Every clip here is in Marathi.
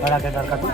कडाकेदार का तू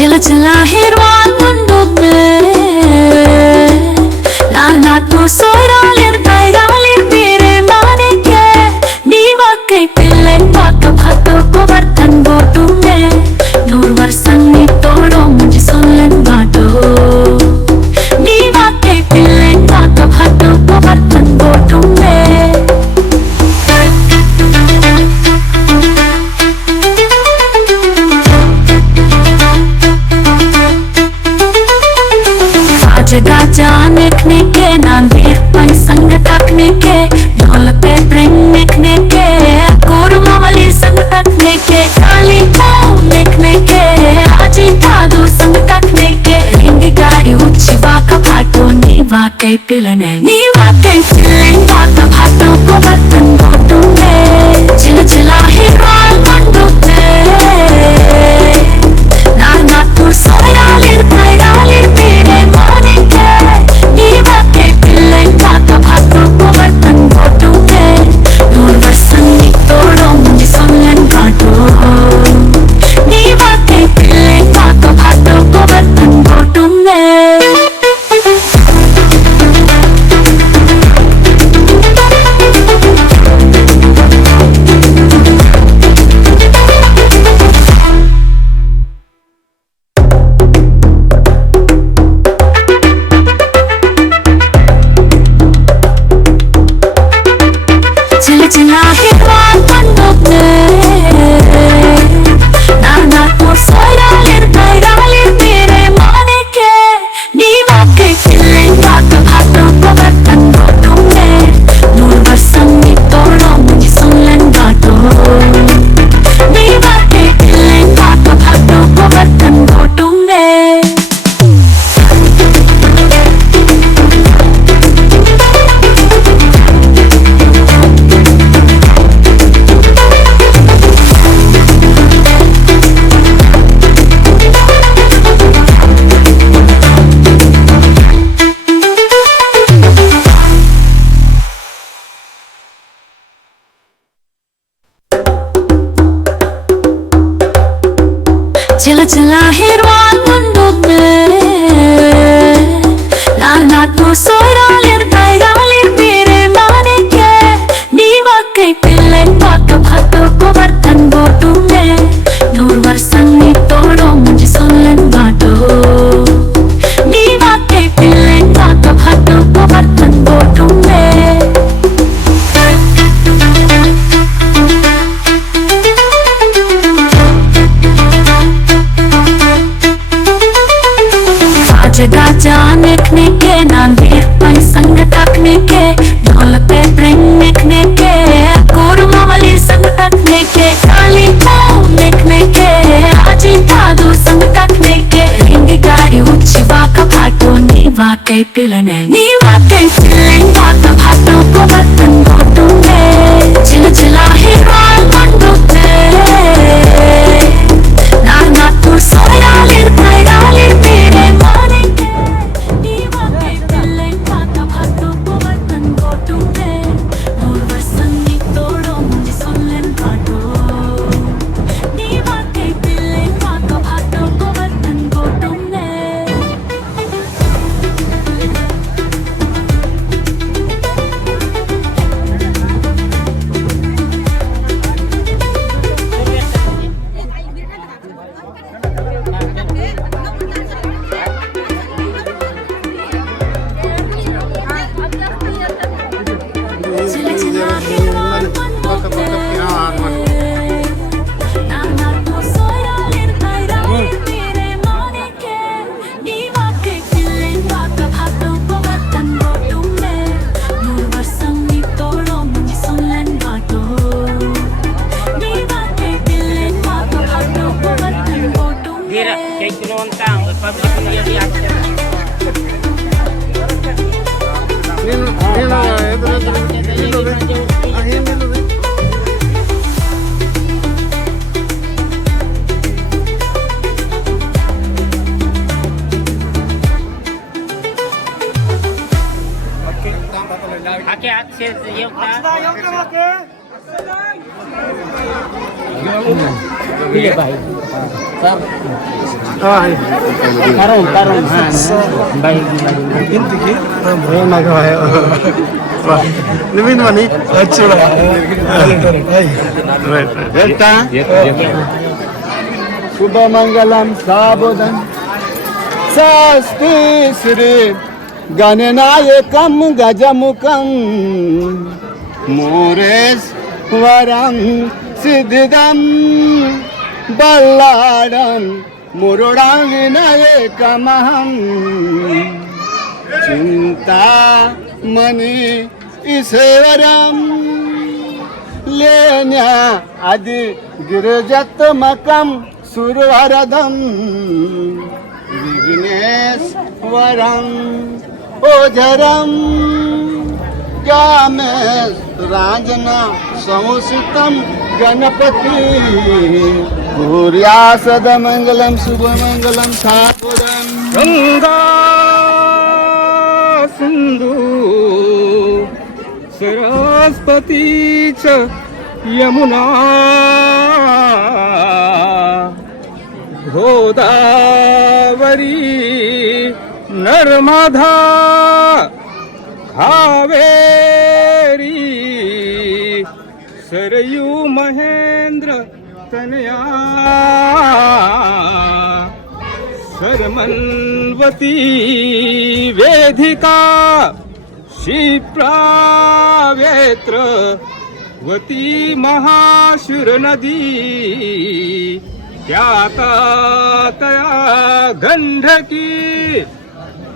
चिला चिला हिरवान मुंडुमे लाल नाटू सोयरालिर पैरालिर पीरे माने के नीवा कई पिल्ले पातो भातो को बर्तन बोटू में नूर वर्षन नी तोड़ो मुझे सुनलन बाटो नीवा कई पिल्ले पातो भातो को बर्तन बोटू में जाने के नांदीर पर संग तकने के ढोल पे प्रेम लिखने के कोरमा वाली संग तकने के काली पाँव लिखने के आजी थादू संग तकने के हिंदी गाड़ी उच्ची वाका भाटो नीवा के पिलने नीवा के पिलने वाका भाटो को बर्तन बोटू में चिला चिला हिरवाल मंडू में नार नाटू सोयरालिर पैरालिर पीरे माने के नीवा के पिल्ले पातो भातो को बर्तन बोटू में नूर वर्षन नी तोड़ो मुझे सुनलन बाटो नीवा के पिल्ले पातो भातो को बर्तन बोटू में चिला चिला हिरवान मुंडुमे लाल नाटू सोयरालिर पैरालिर पीरे माने के नीवा के पिल्ले पातो भातो को बर्तन बोटू में नूर वर्षन नी तोड़ो मुझे सुनलन बाटो नीवा के पिल्ले पातो भातो को बर्तन बोटू में चिला चिला हिरवान मुंडुमे लाल नाटू सोयरालिर पैरालिर पीरे माने के नीवा कई पिल्ले पातो भातो को बर्तन बोटू में नूर वर्षन नी तोड़ो मुझे सुनलन बाटो नीवा कई पिल्ले पातो भातो को बर्तन बोटू में जाने के नांदीर पर संग तकने के ढोल पे प्रेम लिखने के कोरमा वाली संग तकने के काली पाँव लिखने के आजी थादू संग तकने के हिंदी गाड़ी उच्ची वाका भाटो नीवा के पिलने नीवा के पिल्ले वाका भाटो को बर्तन बोटू में चिला चिला हिरवाल मंडू में लाल नाटू सोयरालिर पैरालिर पीरे माने के नीवा के पिल्ले पातो भातो को बर्तन बोटू में नूर वर्षन नी तोड़ो मुझे सुनलन बाटो नीवा के पिल्ले पातो भातो को बर्तन बोटू में चिला चिला हिरवान मुंडुमे लाल नाटू सोयरालिर पैरालिर पीरे माने के नीवा के पिल्ले पातो भातो को बर्तन बोटू में नूर वर्षन नी तोड़ो मुझे सुनलन बाटो नीवा के पिल्ले पातो भातो को बर्तन बोटू में Pakai akses yok da. Iya baik. Tarong baik intiకి నాకు నిమిన్మని అచ్చుడా शुभमंगलम साबुदन स्वस्ति श्री गणनायकम गजमुखम मोरेश्वरम सिद्धिदम बल्लाडम मुरुडांगिनयकमहं चिंता मनी ईश्वरम लेण्या आदि गिरजत्मकम सुरवरदम विघ्नेश्वरम ओझरम ज्ञामेश राजना संसितम गणपति सूर्यासद मंगलम शुभ मंगलम साबुदम गंगा सिंधु सरस्वती च यमुना गोदावरी नर्मदा कावेरी सरयू महेंद्र तनया सरमन्वती वेदिका क्षिप्रावेत्र वती महाशुर नदी त्यातया गंधकी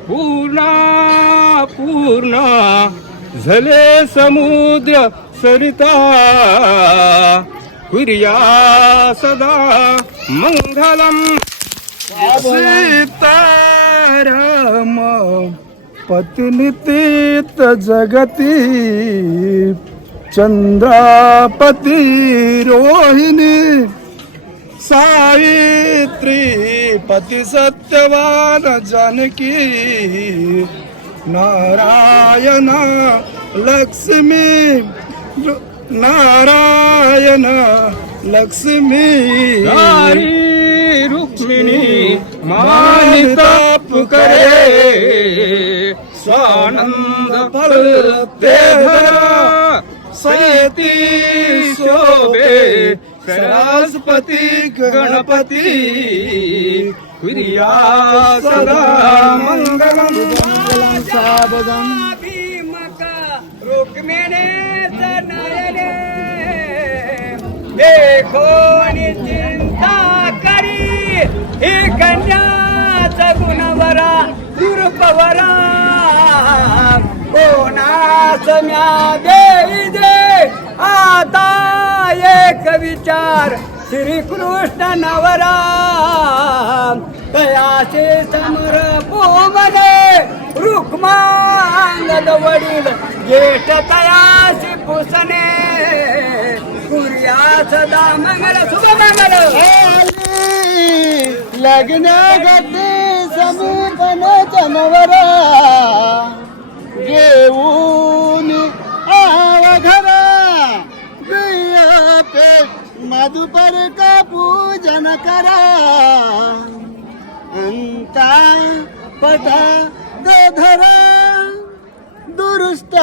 पूर्णा पूर्णा झले समुद्र सरिता कुर्या सदा मंगलम सीताराम पत्नीतीत जगती चंद्रापती रोहिणी सावित्री पति सत्यवान जानकी नारायण लक्ष्मी नारायण लक्ष्मी नारी रुक्मिणी मानिताप करे स्वानंद फल ते धरा सयती शोभे सरस्वती गणपती कुर्या सदा मंगलम साबदम भीमका रुक्मिणी सनयने देखो चिंता करी ही कन्या गुणवरा दुर्पवरा कोणास म्या देई दे आता एक विचार श्री कृष्ण नवरा तयाचे समर पोमने रुक्मांगद वडील ज्येष्ठ तयाशी पुसने कुर्या सदा मंगल शुभ मंगल लग्न गती समीपन जनवरा घेऊन घरा मधुपर का पूजन करा अंता पटा धरा दुरुस्त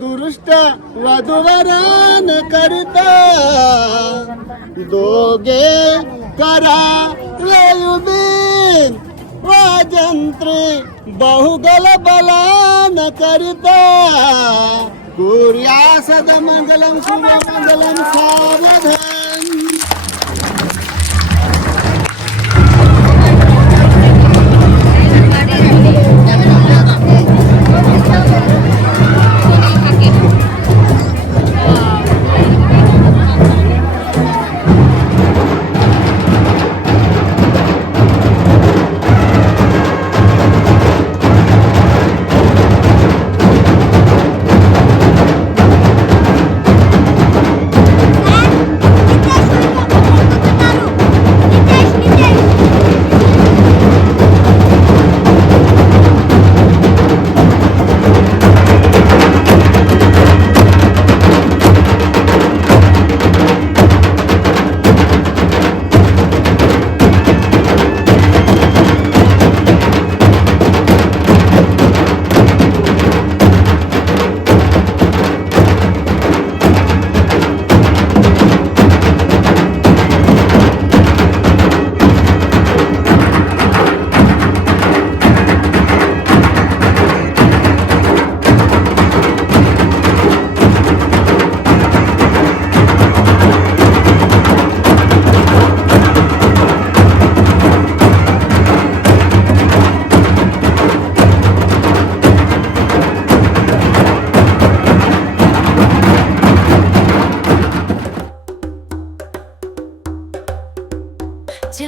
दुरुस्त वधुवरान करता दोगे करा लयुबीन वाजंत्री बहुगल बलान करता कुर्या सद मंगलम शुभ मंगलम सावधान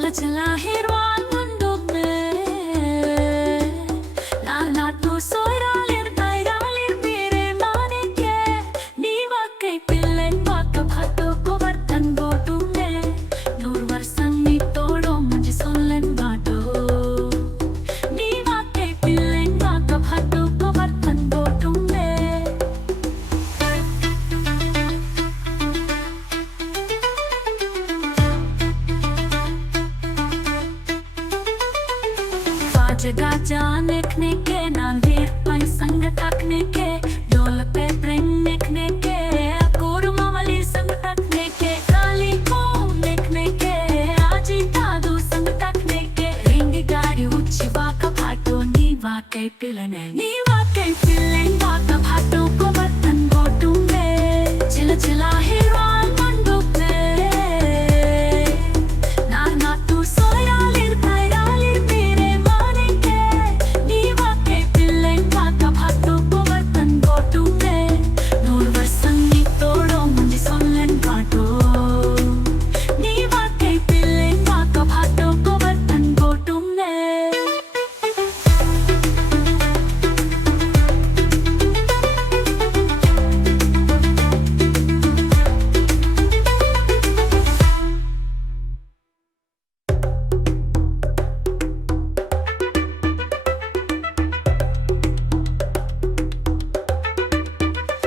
ചില ചില ഹിർവാൻ മുൻപൊക്കെ നാട്ടു സോയിരാലിർ തൈരാലിർ പീരെ മാനിക്കെ നീ വാക്കൈ പിള്ളൻ വാക്ക ഭാത്തോ കോവർത്തൻ ബോട്ടുമേ നൂറ് വർഷം നീ തോടോ മുझे सोलन बाटो നീ വാക്കൈ പിള്ളൻ വാക്ക ഭാത്തോ കോവർത്തൻ ബോട്ടുമേ गाजा लिखने के नाल वीर पाई संग तकने के ढोल पे प्रेम लिखने के कोरमा वाली संग तकने के काली को लिखने के आजी दादू संग तकने के रिंग गाड़ी उच्ची वाका भाटो नी वाके पिलने नी वाके पिलन वाका भाटो को बर्तन गोटू में चिला चिला हिरवान मंडुक में ना तू सोया लिर तायरालिर पीरे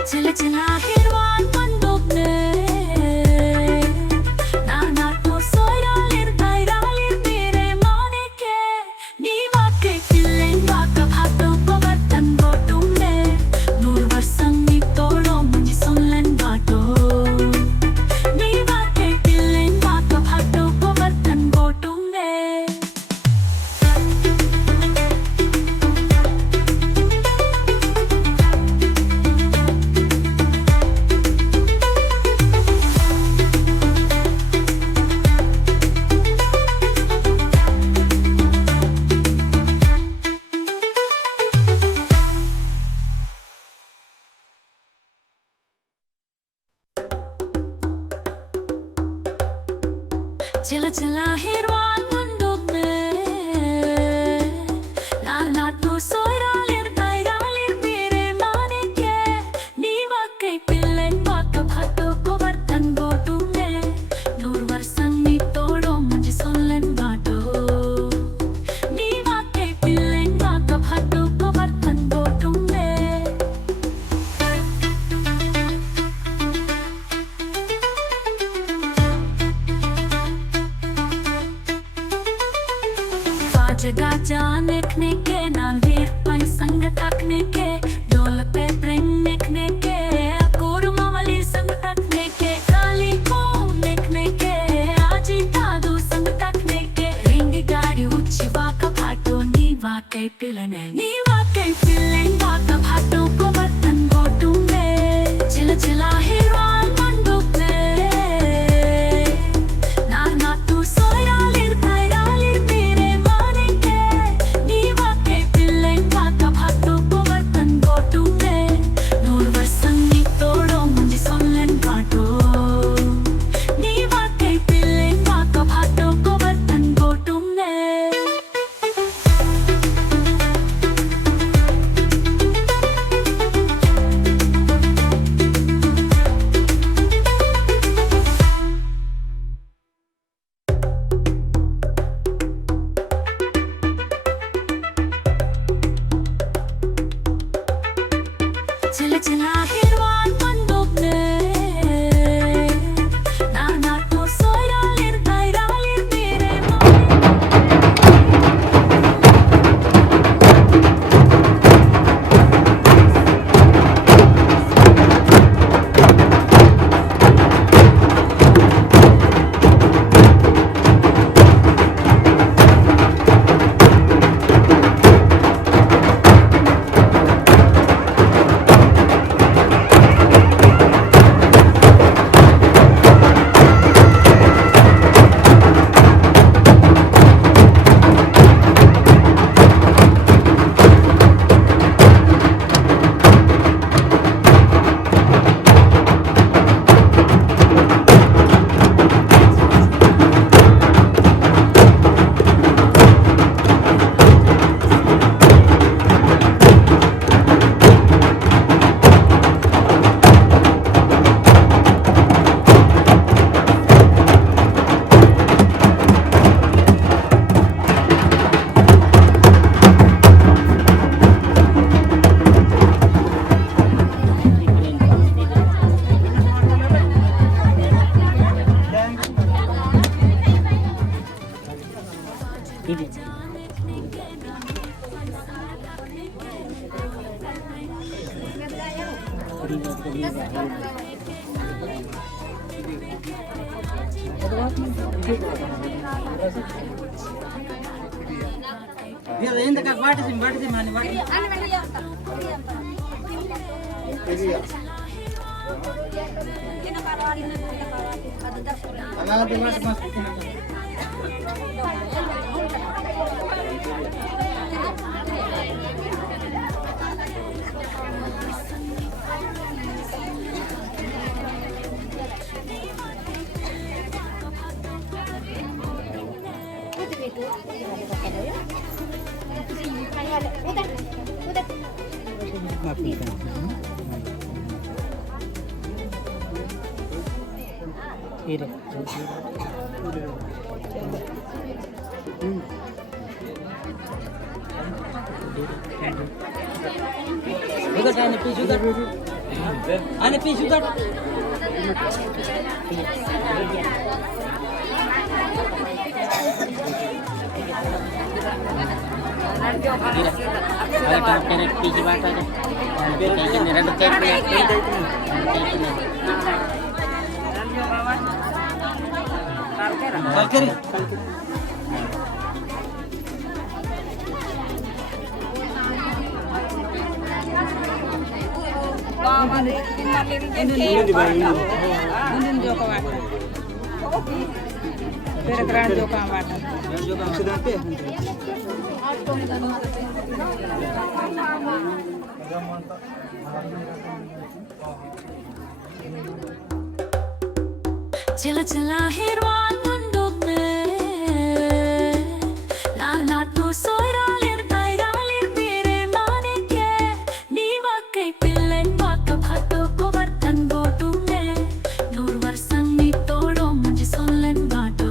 चिला चिला हिरवान मंडुक में ना तो सोयरालिर तायरालिर पीरे माने के नी वाके पिल्लेन वाका भातो को बर्तन गोटू में नूर वर्षं नी तोड़ो मुझे सोलन बाटो नी वाके पिल्लेन वाका भातो को बर्तन गोटू में चिला चिला हिरवान मुंडुक में ना तू सोयरालिर तायरालिर पीरे माने के नी वाकई पिल्लन वाका भातो को बर्तन गोटू में नूर वर्षं नी तोड़ो मुझे सोलन बाटो नी वाकई पिल्लन वाका भातो को बर्तन गोटू में गाजा लिखने के नाल वीर पाई संग तकने के ढोल पे प्रेम लिखने के कोरमा वाली संग तकने के काली को लिखने के आजी दादू संग तकने के रिंग गाड़ी उच्ची वाका भाटो नी वाके पिलने नी वाके पिलन वाका भाटो को बर्तन गोटू में चिला चिला हिरवान मंडुक में ना तू सोयरालिर तायरालिर पीरे माने के नी वाके पिल्लन वाका भातो को बर्तन गोटू में नूर वर्षं नी तोड़ो मुझे सोलन बाटो नी वाके पिल्लन वाका भातो को बर्तन गोटू में Ini. Dia lain dekat batas mana batas. Anak di mas mas. Ini. Udah ane pi sudah. Ane pi sudah. Ada karakter PC bahasa aja. Ini ada cek ya. Salkeri. Chila chila hirwan manduk me la la tu soiralir tairalir pire manike niwa kai pillen waka bhato ko vartan botu me nur varsang ni todo mujhe sollen bato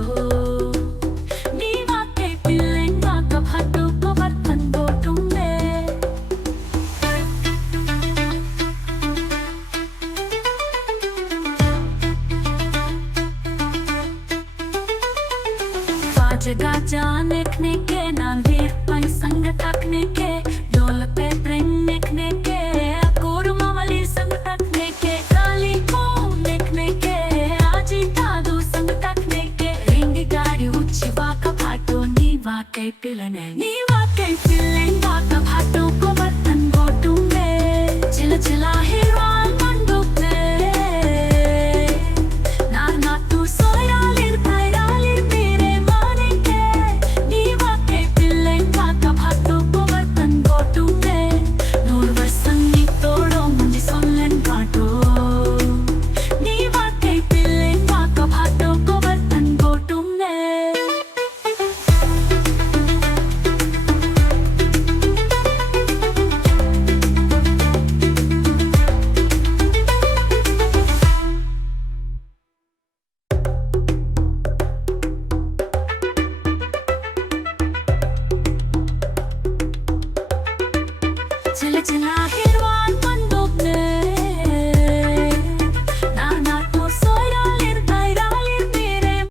niwa kai pillen waka bhato ko vartan botu me जगह जानने के नांदीर पाई संग तकने के डोल पे प्रेम देखने के कोरमा वाली संग तकने के काली को देखने के आजी तादू संग तकने के रिंग गाड़ी ऊंची वाका भाटो नीवा के पिलने वाका भाटो को बर्तन गोटू में चिला चिला हिरवान मंडूक में ना तू सोया लिर तायरा लिर पीरे माने के नीवा के पिल्ले वाका भाटो को बर्तन गोटू में नूर वसंगी तोड़ो मुझे सोलन बाटो नीवा के पिल्ले वाका भाटो को बर्तन गोटू में चला चला